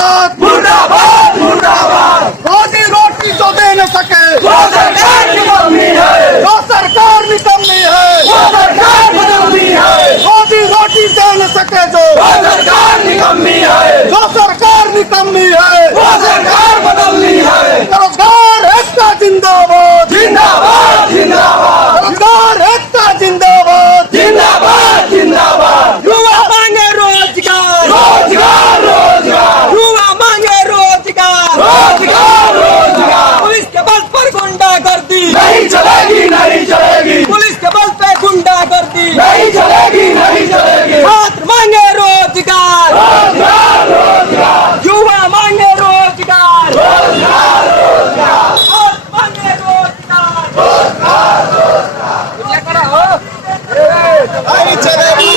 मुर्दाबाद मुर्दाबाद मुर्दाबाद। रोजी रोटी जो दे न सके वो सरकार निकम्मी है, जो सरकार निकम्मी है, वो सरकार बदलनी है। रोजी रोटी दे न सके जो वो सरकार निकम्मी है, जो सरकार निकम्मी है, वो सरकार बदलनी है। बेरोजगार एकता जिंदाबाद जिंदाबाद जिंदाबाद। बेरोजगार एकता जिंदाबाद जिंदाबाद जिंदाबाद। युवा मांगे रोजगार रोजगार रोजगार युवा मांगे रोजगार रोजगार रोजगार। पुलिस के बल पर गुंडागर्दी नहीं चलेगी नहीं चलेगी, पुलिस के बल पे गुंडागर्दी नहीं चलेगी नहीं चलेगी। छात्र मांगे रोजगार रोजगार रोजगार युवा मांगे रोजगार रोजगार रोजगार छात्र मांगे रोजगार ये करो नहीं चलेगी।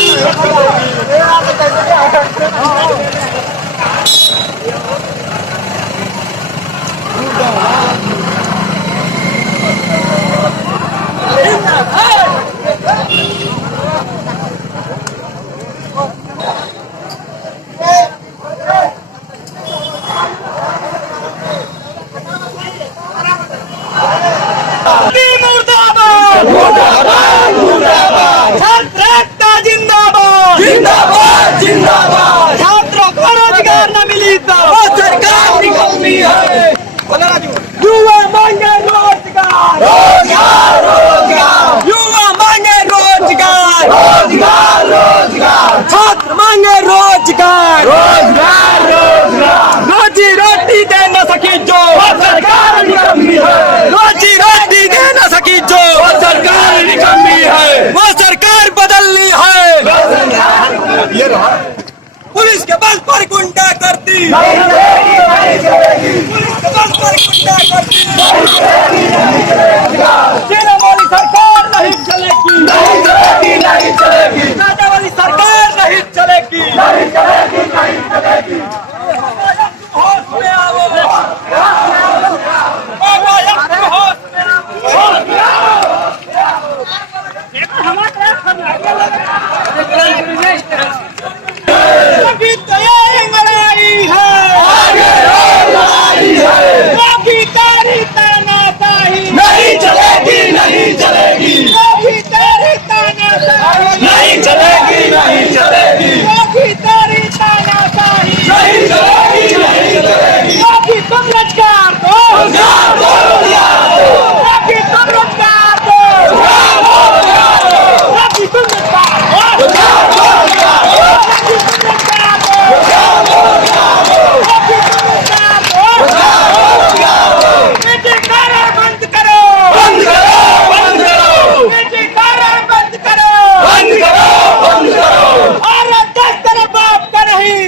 मुर्दाबाद मुर्दाबाद मुर्दाबाद। छात्र एकता जिंदाबाद जिंदाबाद जिंदाबाद। छात्रों को रोजगार न मिली तो वो सरकार निकम्मी है। युवा मांगे रोजगार रोजगार रोजगार युवा मांगे रोजगार रोजगार रोजगार छात्र मांगे रोजगार रोजगार रोजगार। रोजी रोटी दे न सकी जो वो सरकार निकम्मी है, रोजी रोटी दे न सकी जो वो सरकार निकम्मी है। वो सरकार बदलनी है। ये रहा पुलिस के बल पर गुंडागर्दी नहीं चलेगी नहीं चलेगी, पुलिस के बल पर गुंडागर्दी नहीं चलेगी नहीं चलेगी। सेना वाली सरकार नहीं चलेगी नहीं चलेगी नहीं चलेगी, राजा वाली सरकार नहीं चलेगी। नहीं चलेगी नहीं चलेगी। होश में आओ होश में अभी तो ये लड़ाई है आगे और लड़ाई है, बाकी तारी तानाशाही नहीं चलेगी नहीं चलेगी, बाकी तारी तानाशाही नहीं चलेगी नहीं चलेगी, बाकी तारी तानाशाही नहीं चलेगी नहीं चलेगी। बाकी तुम रोजगार दो रोजगार दो रोजगार दो, बाकी तुम रोजगार दो रोजगार दो रोजगार दो, बाकी तुम रोजगार दो रोजगार दो रोजगार दो, बाकी तुम रोजगार दो रोजगार दो रोजगार दो, बाकी तुम रोजगार दो रोजगार दो रोजगार दो। बेटी कारा बंद करो बंद करो बंद करो बेटी कारा बंद करो बंद करो बंद करो। भारत देश तेरे बाप का नहीं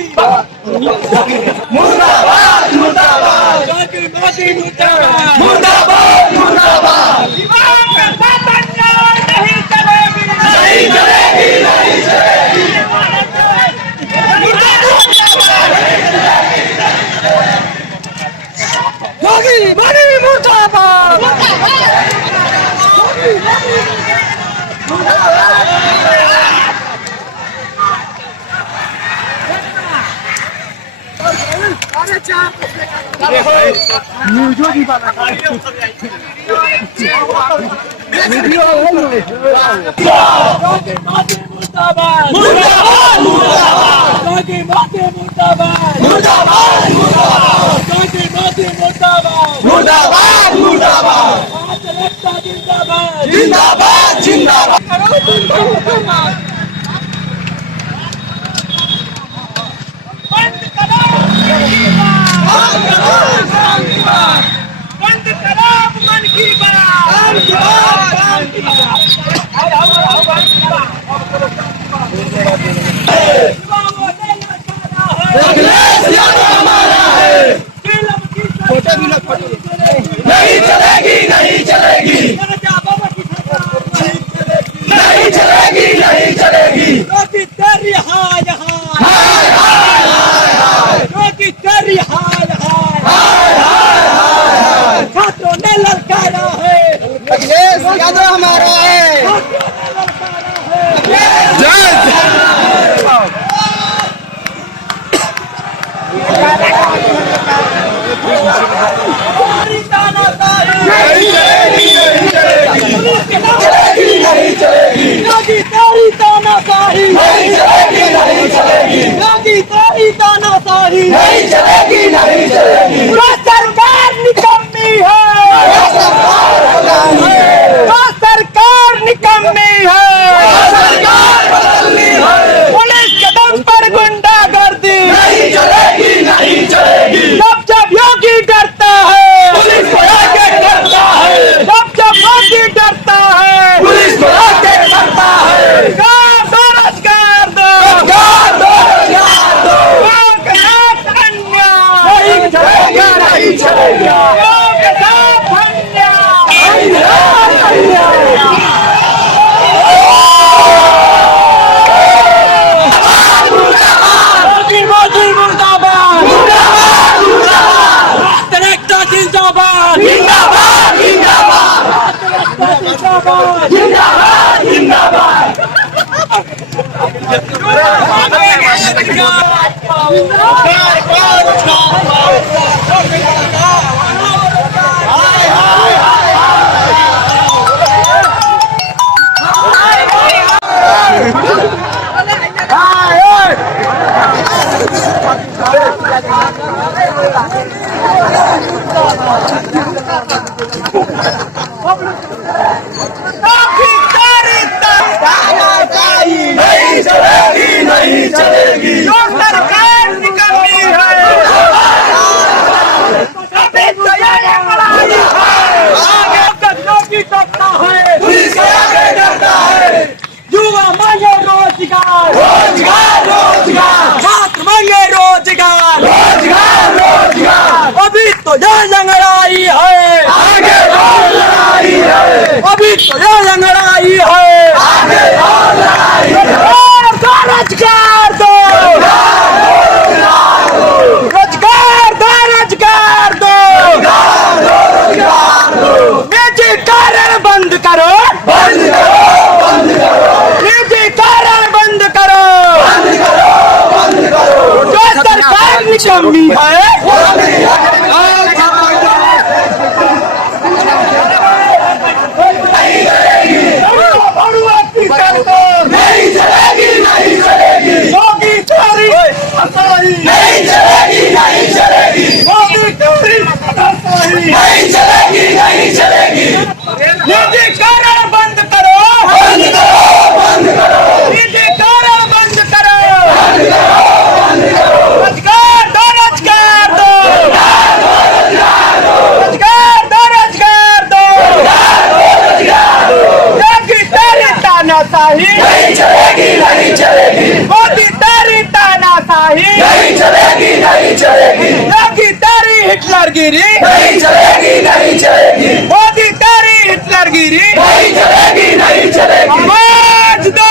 मुर्दाबाद मुर्दाबाद मोदी मोदी मुर्दाबाद मुर्दाबाद मुर्दाबाद। दीवार पे साथ अन्याय नहीं चलेगी नहीं चलेगी नहीं चलेगी, योगी मोदी मुर्दाबाद मुर्दाबाद मुर्दाबाद मुर्दाबाद योगी मोदी मुर्दाबाद मुर्दाबाद मुर्दाबाद योगी मोदी मुर्दाबाद मुर्दाबाद मुर्दाबाद। आज एकता जिंदाबाद जिंदाबाद जिंदाबाद। बंद करो बंद करो मन की अखिलेश यादव हमारा है, नहीं चलेगी नहीं चलेगी, नहीं चलेगी नहीं चलेगी। तेरी हाय हाय हाय हाय हाय हाय रोटी तेरी हाय हाय हाय हाय हाय। छात्रों ने ललकारा है अखिलेश यादव हमारा है। छात्रों ने ललकारा है जय तानाशाही नहीं चलेगी, नहीं चलेगी। जो सरकार निकम्मी है, जो सरकार निकम्मी है, सरकार बदलनी है। पुलिस के दम पर गुंडागर्दी नहीं चलेगी, नहीं चलेगी। जब जब योगी डरता है, पुलिस को आके करता है, जब जब योगी डरता है, पुलिस को आके करता है। रोजगार दो, रोजगार दो, रोजगार दो। लोगों के साथ अन्याय, नहीं चलेगा, नहीं चलेगा। लोगों के साथ अन्याय। मोदी मुर्दाबाद, कलेक्टर जिंदाबाद, जिंदाबाद, जिंदाबाद, जिंदाबाद। जिंदाबाद, जिंदाबाद। नहीं चलेगी, नहीं चलेगी। जो सरकार निकलनी है, अभी तो ये लड़ाई है। आगे कदमों की सत्ता है, पुलिस को आके करता है। युवा मांगे रोजगार, रोजगार, रोजगार, छात्र मांगे रोजगार। रोजगार, रोजगार। अभी तो ये लड़ाई है, आगे और लड़ाई है, अभी तो ये लड़ाई है। आगे और लड़ाई है। रोजगार दो, रोजगार दो, रोजगार दो। रोजगार दो। निजीकरण बंद करो, बंद करो, बंद करो, निजीकरण बंद करो। बंद करो, बंद करो। जो सरकार निकम्मी है, भड़ुआ की सरकार नहीं चलेगी, नहीं चलेगी। योगी तेरी तानाशाही, नहीं चलेगी, नहीं चलेगी। योगी तेरी तानाशाही। नहीं चलेगी, नहीं चलेगी। निजीकरण बंद करो, बंद करो, बंद करो, निजीकरण बंद करो। बंद करो, बंद करो। रोजगार दो, रोजगार दो, रोजगार दो, रोजगार दो। योगी तेरी तानाशाही, नहीं चलेगी, नहीं चलेगी। मोदी तेरी तानाशाही, नहीं चलेगी, नहीं चलेगी। योगी तेरी हिटलरगिरी, नहीं चलेगी, नहीं चलेगी। मोदी तेरी हिटलरगिरी। नहीं चलेगी, नहीं चलेगी। आवाज दो,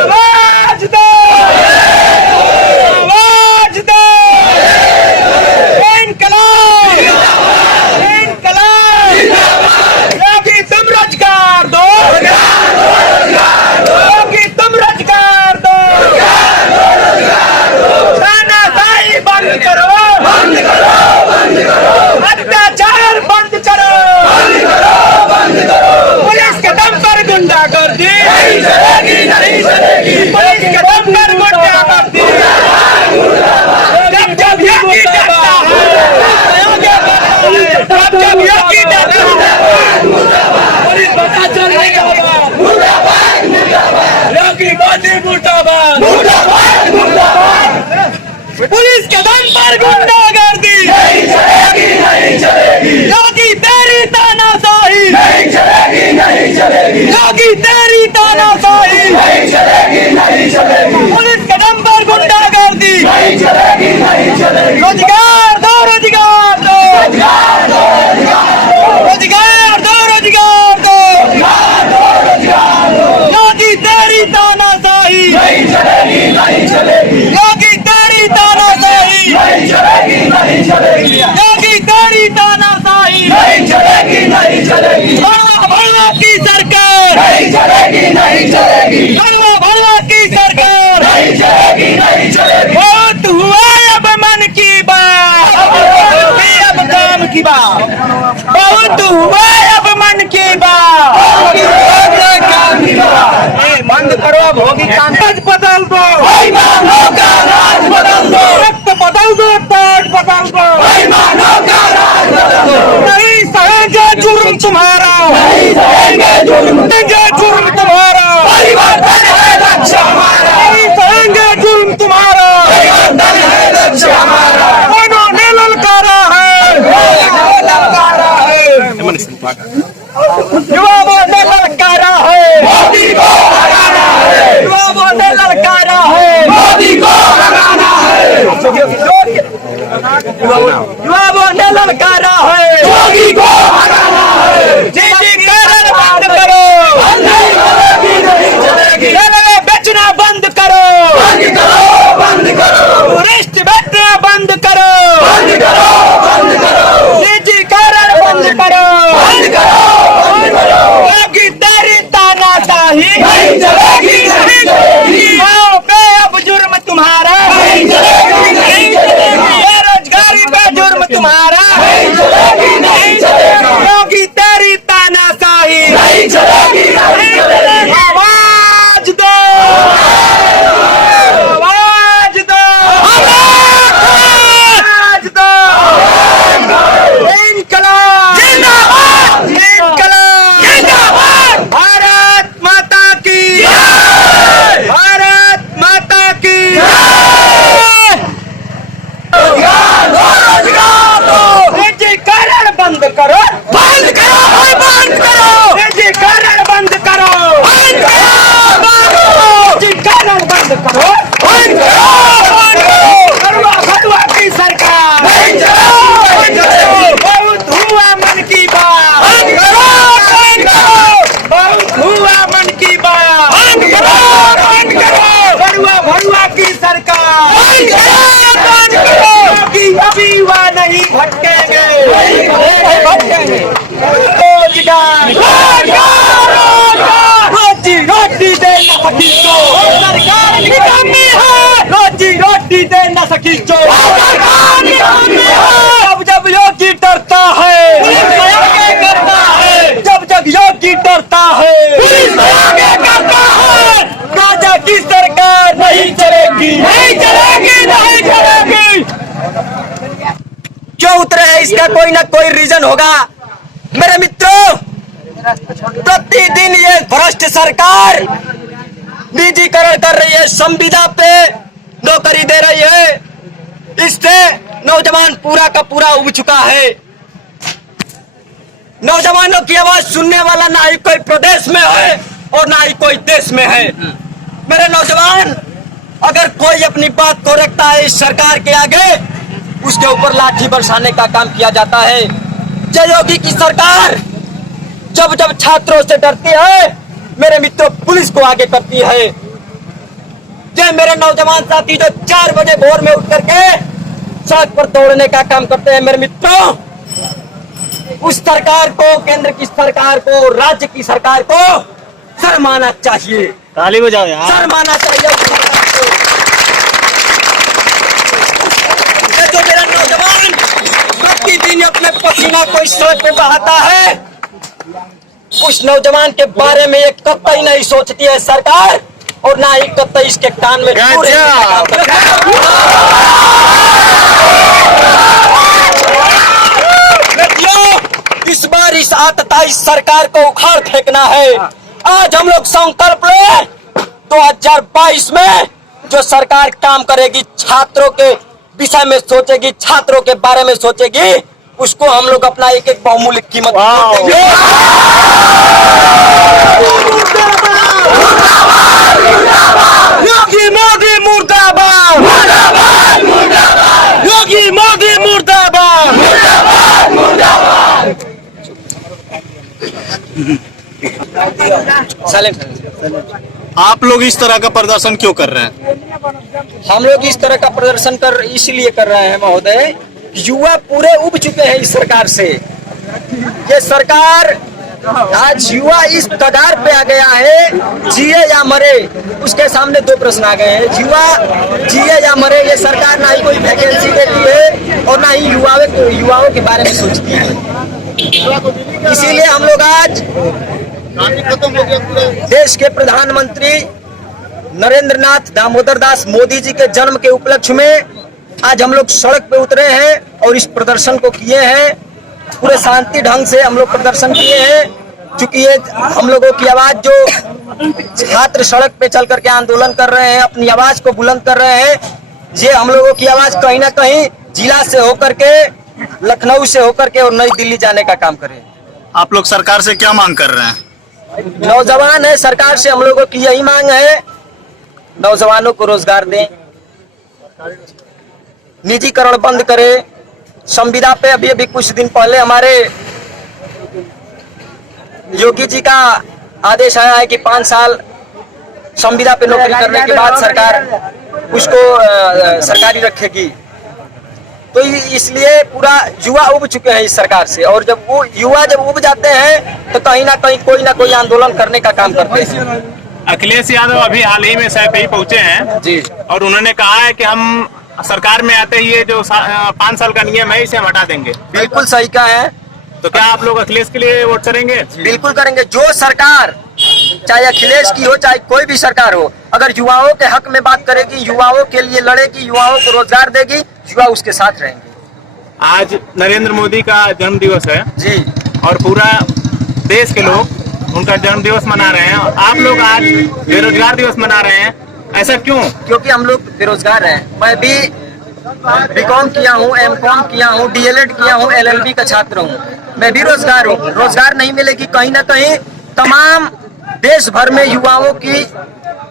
आवाज दो, आवाज दो। इनकलाब, इनकलाब। योगी तुम रोजगार दो, योगी तुम रोजगार दो। तानाशाही बंद करो, बंद करो, बंद करो, अत्याचार बंद करो, बंद करो, बंद करो। पुलिस के दम पर गुंडागर्दी, नहीं चलेगी, नहीं चलेगी। पुलिस के दम पर गुंडागर्दी। जब जब योगी डरता है, जब जब योगी डरता है, पुलिस पता चलने के बाद मुर्दाबाद, मुर्दाबाद, योगी मोदी मुर्दाबाद। मुर्दाबाद, मुर्दाबाद। पुलिस के दम पर गुंडागर्दी, नहीं चलेगी, नहीं चलेगी। योगी तेरी तानाशाही, नहीं चलेगी, नहीं चलेगी। योगी तेरी तानाशाही। नहीं चलेगी, नहीं चलेगी। पुलिस के दम पर गुंडागर्दी। नहीं चलेगी, नहीं चलेगी। रोजगार दो, रोजगार दो, रोजगार दो, रोजगार रोजगार दो। दो, रोजगार दो। रोजगार दो, रोजगार दो। योगी तेरी तानाशाही, नहीं चलेगी, नहीं चलेगी। योगी तेरी तानाशाही, नहीं चलेगी, नहीं चलेगी। योगी तेरी तानाशाही। नहीं चलेगी, नहीं चलेगी। भड़वा भड़वा की सरकार, नहीं चलेगी, नहीं चलेगी। भड़वा भड़वा की सरकार। नहीं चलेगी, नहीं चलेगी। बहुत हुआ अब मन की बात, अब काम की बात। बहुत हुआ अब मन की बात। काम बंद करो, अब होगी काम। बदल दो, का राज जुर्म तुम्हारा, नहीं सहेंगे जुर्म तुम्हारा, परिवर्तन है लक्ष्य हमारा, नहीं सहेंगे जुर्म तुम्हारा, परिवर्तन है लक्ष्य हमारा। उन्होंने ललकारा है, युवाओं ने ललकारा है, मोदी को हराना है, युवाओं ने ललकारा है, मोदी को हराना है, युवाओं ने ललकारा है, मोदी को हराना है। निजीकरण बंद करो, रेलवे बेचना बंद करो, बंद करो, टूरिस्ट बेचना बंद करो, निजीकरण बंद करो, योगी तेरी तानाशाही नहीं चलेगी, नहीं चलेगी। गाँव पे अब जुर्म तुम्हारा नहीं चलेगी, बेरोजगारी पे जुर्म तुम्हारा नहीं चलेगी, नहीं चलेगी। योगी तेरी तानाशाही नहीं चलेगी, नहीं चलेगी। आवाज दो, आवाज दो, आवाज दो। इनकलाब जिंदाबाद, इनकलाब जिंदाबाद। भारत माता की जय, भारत माता की जय। रोजगार दो, निजीकरण बंद करो, बंद करो, बंद करो, निजीकरण बंद करो, बंद करो, निजीकरण बंद करो, बंद करो, भरुआ भरुआ की सरकार नहीं चलो, बहुत हुआ मन की बात, बंद करो, बंद करो, बहुत हुआ मन की बात, बंद करो, बंद करो, भरुआ भरुआ की सरकार बंद करो, बंद करो, कि अभी वह नहीं भटकेंगे, नहीं भटकेंगे। रोजगार, रोजगार, रोजी रोटी दे न सकी तो सरकार निकम्मी है, रोजी रोटी दे न सकी तो सरकार निकम्मी है। जब जब योगी डरता है, पुलिस आगे करता है, जब जब योगी डरता है, पुलिस आगे करता है। राजा की सरकार नहीं चलेगी, नहीं चलेगी, नहीं चलेगी। क्यों उतरे है, इसका कोई ना कोई रीजन होगा। मेरे मित्रों, प्रतिदिन ये भ्रष्ट सरकार निजीकरण कर रही है, संविदा पे नौकरी दे रही है, इससे नौजवान पूरा का पूरा उब चुका है। नौजवानों की आवाज सुनने वाला ना ही कोई प्रदेश में है और ना ही कोई देश में है। मेरे नौजवान, अगर कोई अपनी बात को रखता है इस सरकार के आगे, उसके ऊपर लाठी बरसाने का काम किया जाता है। जय योगी की सरकार जब जब छात्रों से डरती है, मेरे मित्रों, पुलिस को आगे करती है। जय मेरे नौजवान साथी जो 4 बजे भोर में उठ करके सड़क पर दौड़ने का काम करते हैं, मेरे मित्रों, उस सरकार को, केंद्र की सरकार को, राज्य की सरकार को शर्माना चाहिए। ताली बजाओ यार, शर्माना चाहिए। जो मेरा नौजवान प्रतिदिन अपने पसीना को इस सड़क पे बहाता है, उस नौजवान के बारे में एक कतई नहीं सोचती है सरकार, और ना ही कतई इसके कान में इस बार इस आतताई सरकार को उखाड़ फेंकना है। आज हम लोग संकल्प ले 2022 में जो सरकार काम करेगी, छात्रों के विषय में सोचेगी, छात्रों के बारे में सोचेगी, उसको हम लोग अपना एक एक बहुमूल्य कीमत देंगे। योगी मोदी मुर्दाबाद, मुर्दाबाद, मुर्दाबाद, योगी मोदी मुर्दाबाद, मुर्दाबाद, मुर्दाबाद। आप लोग इस तरह का प्रदर्शन क्यों कर रहे हैं? हम लोग इस तरह का प्रदर्शन इसलिए कर रहे हैं महोदय, युवा पूरे उब चुके हैं इस सरकार से। ये सरकार आज युवा इस कगार पे आ गया है, जिए या मरे, उसके सामने 2 प्रश्न आ गए हैं। युवा जिए या मरे, ये सरकार ना ही कोई वैकेंसी देती है और ना ही युवाओं के बारे में सोचती है। इसीलिए हम लोग आज देश के प्रधानमंत्री नरेंद्र नाथ दामोदर दास मोदी जी के जन्म के उपलक्ष्य में आज हम लोग सड़क पे उतरे हैं और इस प्रदर्शन को किए हैं। पूरे शांति ढंग से हम लोग प्रदर्शन किए हैं। चूंकि ये हम लोगों की आवाज जो छात्र सड़क पे चल करके आंदोलन कर रहे हैं, अपनी आवाज को बुलंद कर रहे हैं, ये हम लोगों की आवाज कहीं ना कहीं जिला से होकर के, लखनऊ से होकर के और नई दिल्ली जाने का काम करे। आप लोग सरकार से क्या मांग कर रहे हैं? नौजवान है, सरकार से हम लोगों की यही मांग है, नौजवानों को रोजगार दें, निजीकरण बंद करें। संविदा पे अभी अभी कुछ दिन पहले हमारे योगी जी का आदेश आया है कि 5 साल संविदा पे नौकरी करने के बाद सरकार उसको सरकारी रखेगी। तो इसलिए पूरा युवा उब चुके हैं इस सरकार से, और जब वो युवा जब उब जाते हैं तो कहीं ना कोई आंदोलन करने का काम करते हैं। अखिलेश यादव अभी हाल ही में सैफई पहुंचे हैं जी, और उन्होंने कहा है कि हम सरकार में आते ही ये जो 5 साल का नियम है इसे हम हटा देंगे। बिल्कुल सही कहा है। तो क्या आप लोग अखिलेश के लिए वोट करेंगे? बिल्कुल करेंगे। जो सरकार, चाहे अखिलेश की हो चाहे कोई भी सरकार हो, अगर युवाओं के हक में बात करेगी, युवाओं के लिए लड़ेगी, युवाओं को रोजगार देगी, युवा उसके साथ रहेंगे। आज नरेंद्र मोदी का जन्म दिवस है जी, और पूरा देश के लोग उनका जन्म दिवस मना रहे हैं, और आप लोग आज बेरोजगार दिवस मना रहे हैं, ऐसा क्यों? क्योंकि हम लोग बेरोजगार हैं। मैं भी बीकॉम किया हूँ, एमकॉम किया हूँ, डीएलएड किया हूँ, एलएलबी का छात्र हूँ। मैं भी रोजगार हूँ। रोजगार नहीं मिलेगी कहीं ना कहीं, तमाम देश भर में युवाओं की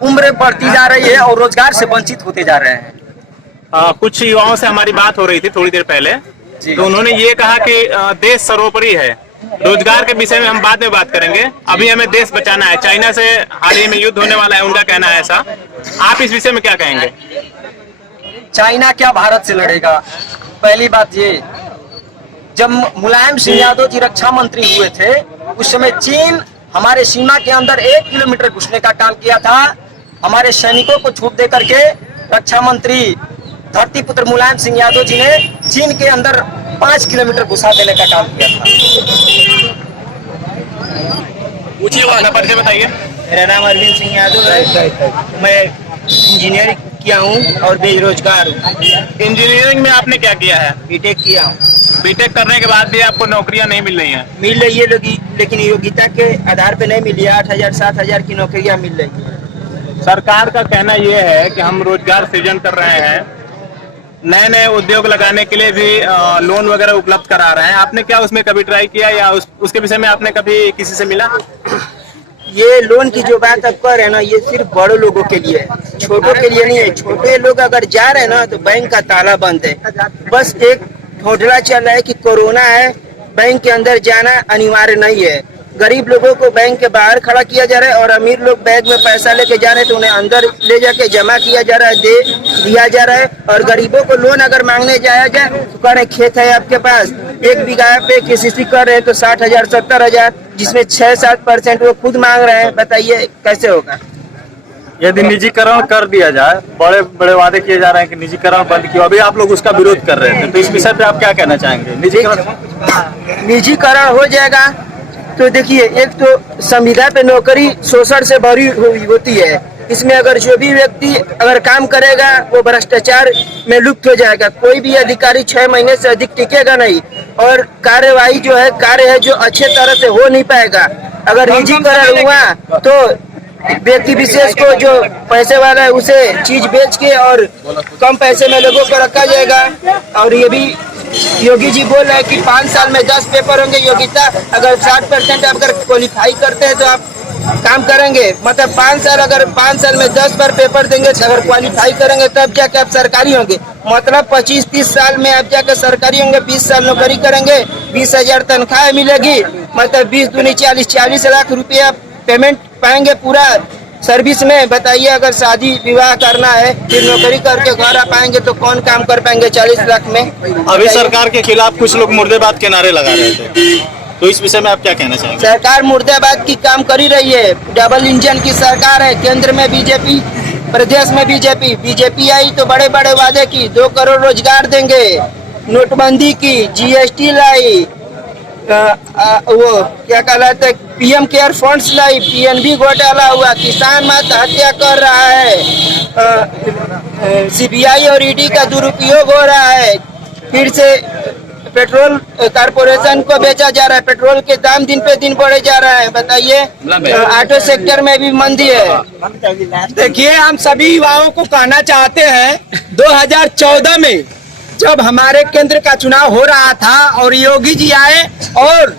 उम्र बढ़ती जा रही है और रोजगार से वंचित होते जा रहे हैं। कुछ युवाओं से हमारी बात हो रही थी थोड़ी देर पहले, तो उन्होंने ये कहा कि देश सर्वोपरि है। रोजगार के विषय में हम बाद में बात करेंगे, अभी हमें देश बचाना है। चाइना से हाल ही में युद्ध होने वाला है, उनका कहना है ऐसा। आप इस विषय में क्या कहेंगे? चाइना क्या भारत से लड़ेगा? पहली बात ये, जब मुलायम सिंह यादव जी रक्षा मंत्री हुए थे, उस समय चीन हमारे सीमा के अंदर 1 किलोमीटर घुसने का काम किया था। हमारे सैनिकों को छूट दे करके रक्षा मंत्री धरती पुत्र मुलायम सिंह यादव जी ने चीन के अंदर 5 किलोमीटर घुसा देने का काम किया था। अपना परिचय बताइए। मेरा नाम अरविंद सिंह यादव है। मैं इंजीनियरिंग किया हूँ और बेरोजगार हूँ। इंजीनियरिंग में आपने क्या किया है? बीटेक किया हूँ। बीटेक करने के बाद भी आपको नौकरियां नहीं मिल रही हैं? मिल रही है लेकिन योग्यता के आधार पे नहीं मिली है। 8,000 7,000 की नौकरियाँ मिल रही है। सरकार का कहना ये है कि हम रोजगार सृजन कर रहे हैं, नए नए उद्योग लगाने के लिए भी लोन वगैरह उपलब्ध करा रहे हैं। आपने क्या उसमें कभी ट्राई किया, या उसके विषय में आपने कभी किसी से मिला? ये लोन की जो बात आप कर रहे हैं ना, ये सिर्फ बड़े लोगों के लिए है, छोटों के लिए नहीं है। छोटे लोग अगर जा रहे हैं ना तो बैंक का ताला बंद है। बस एक घोटाला चल रहा है कि कोरोना है, बैंक के अंदर जाना अनिवार्य नहीं है। गरीब लोगों को बैंक के बाहर खड़ा किया जा रहा है और अमीर लोग बैग में पैसा लेके जा रहे हैं तो उन्हें अंदर ले जाके जमा किया जा रहा है, दिया जा रहा है। और गरीबों को लोन अगर मांगने जाया जाए तो कह रहे खेत है आपके पास, 1 बीघा पे केसीसी कर रहे हैं तो 60,000 70,000, जिसमें 6-7% वो खुद मांग रहे हैं। बताइए कैसे होगा? यदि निजीकरण कर दिया जाए, बड़े बड़े वादे किए जा रहे हैं कि निजीकरण बंद किया, अभी आप लोग उसका विरोध कर रहे थे, तो इस विषय पे आप क्या कहना चाहेंगे? निजीकरण हो जाएगा तो देखिए, एक तो संविदा पे नौकरी शोषण से भरी हुई होती है। इसमें अगर जो भी व्यक्ति अगर काम करेगा वो भ्रष्टाचार में लुप्त हो जाएगा। कोई भी अधिकारी 6 महीने से अधिक टिकेगा नहीं, और कार्यवाही जो है, कार्य है जो अच्छे तरह से हो नहीं पाएगा। अगर निजीकरण हुआ तो व्यक्ति विशेष को जो पैसे वाला है उसे चीज बेच के और कम पैसे में लोगों को रखा जाएगा। और ये भी योगी जी बोल रहे हैं कि 5 साल में 10 पेपर होंगे योग्यता। अगर 60% अगर क्वालिफाई करते हैं तो आप काम करेंगे। मतलब 5 साल, अगर 5 साल में 10 बार पेपर देंगे, अगर क्वालिफाई करेंगे तब जाके आप सरकारी होंगे। मतलब 25-30 साल में आप जाके सरकारी होंगे, 20 साल नौकरी करेंगे, 20,000 तनख्वाह मिलेगी। मतलब 20 दूनी 40 लाख रुपया पेमेंट पाएंगे पूरा सर्विस में। बताइए, अगर शादी विवाह करना है फिर नौकरी करके घर आ पाएंगे तो कौन काम कर पाएंगे 40 लाख में? अभी सरकार के खिलाफ कुछ लोग मुर्देबाद के नारे लगा रहे थे, तो इस विषय में आप क्या कहना चाहेंगे? सरकार मुर्दाबाद की काम कर ही रही है। डबल इंजन की सरकार है। केंद्र में बीजेपी, प्रदेश में बीजेपी आई तो बड़े बड़े वादे की, 2 करोड़ रोजगार देंगे, नोटबंदी की, जीएसटी लाई, वो क्या कहलाता है, पीएम केयर फंड्स लाई, पीएनबी घोटाला हुआ, किसान आत्महत्या कर रहा है, सीबीआई और ईडी का दुरुपयोग हो रहा है, फिर से पेट्रोल कारपोरेशन को बेचा जा रहा है। पेट्रोल के दाम दिन पे दिन बढ़े जा रहा है। बताइए, ऑटो सेक्टर में भी मंदी है। देखिए, हम सभी युवाओं को कहना चाहते हैं 2014 में जब हमारे केंद्र का चुनाव हो रहा था और योगी जी आए और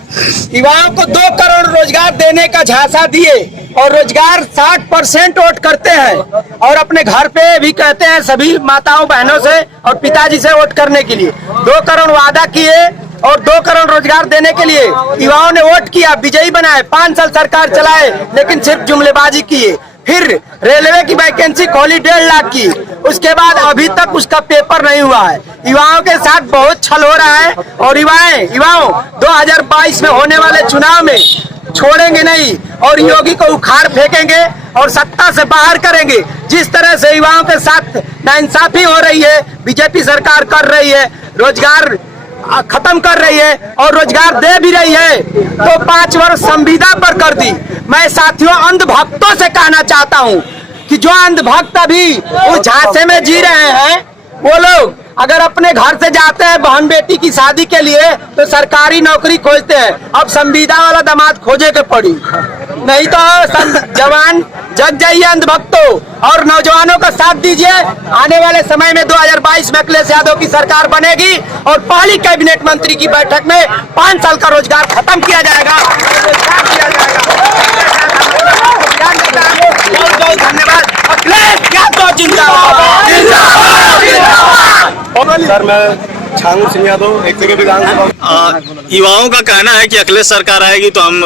युवाओं को 2 करोड़ रोजगार देने का झांसा दिए और रोजगार 60% वोट करते हैं और अपने घर पे भी कहते हैं सभी माताओं बहनों से और पिताजी से वोट करने के लिए। 2 करोड़ वादा किए और 2 करोड़ रोजगार देने के लिए युवाओं ने वोट किया, विजयी बनाए, 5 साल सरकार चलाए, लेकिन सिर्फ जुमलेबाजी किए। फिर रेलवे की वैकेंसी खोली 1.5 लाख की, उसके बाद अभी तक उसका पेपर नहीं हुआ है। युवाओं के साथ बहुत छल हो रहा है और युवाओं 2022 में होने वाले चुनाव में छोड़ेंगे नहीं और योगी को उखाड़ फेंकेंगे और सत्ता से बाहर करेंगे। जिस तरह से युवाओं के साथ नाइंसाफी हो रही है, बीजेपी सरकार कर रही है, रोजगार खत्म कर रही है और रोजगार दे भी रही है, तो 5 वर्ष संविदा पर कर दी। मैं साथियों अंधभक्तों से कहना चाहता हूं कि जो अंधभक्त अभी उस झांसे में जी रहे हैं, वो लोग अगर अपने घर से जाते हैं बहन बेटी की शादी के लिए तो सरकारी नौकरी खोजते हैं। अब संविदा वाला दामाद खोजे के पड़ी, नहीं तो जवान जग जाइए अंधभक्तों और नौजवानों का साथ दीजिए। आने वाले समय में 2022 में अखिलेश यादव की सरकार बनेगी और पहली कैबिनेट मंत्री की बैठक में 5 साल का रोजगार खत्म किया जाएगा। बहुत बहुत धन्यवाद। अखिलेश यादव जिंदाबाद। सर, मैं छांगू सिंह यादव, एक जगह विधानसभा। युवाओं का कहना है कि अखिलेश सरकार आएगी तो हम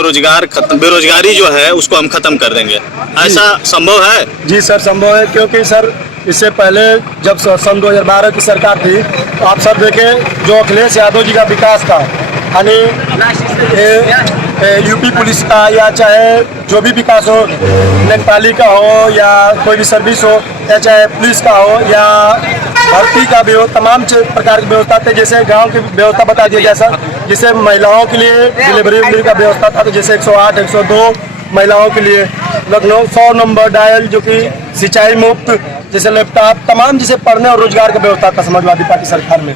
बेरोजगारी जो है उसको हम खत्म कर देंगे। ऐसा संभव है? जी सर, संभव है, क्योंकि सर इससे पहले जब सन 2012 की सरकार थी तो आप सब देखें जो अखिलेश यादव जी का विकास था, यानी यूपी पुलिस का या चाहे जो भी विकास हो, नगरपालिका हो या कोई भी सर्विस हो या चाहे पुलिस का हो या भर्ती का भी हो, तमाम प्रकार की व्यवस्था थे। जैसे गांव की व्यवस्था बता दिया गया सर, जैसे महिलाओं के लिए डिलीवरी का व्यवस्था था, तो जैसे 108, 102 महिलाओं के लिए, लखनऊ 100 नंबर डायल जो कि सिंचाई मुफ्त, जैसे लैपटॉप, तमाम जैसे पढ़ने और रोजगार का व्यवस्था था समाजवादी पार्टी सरकार में।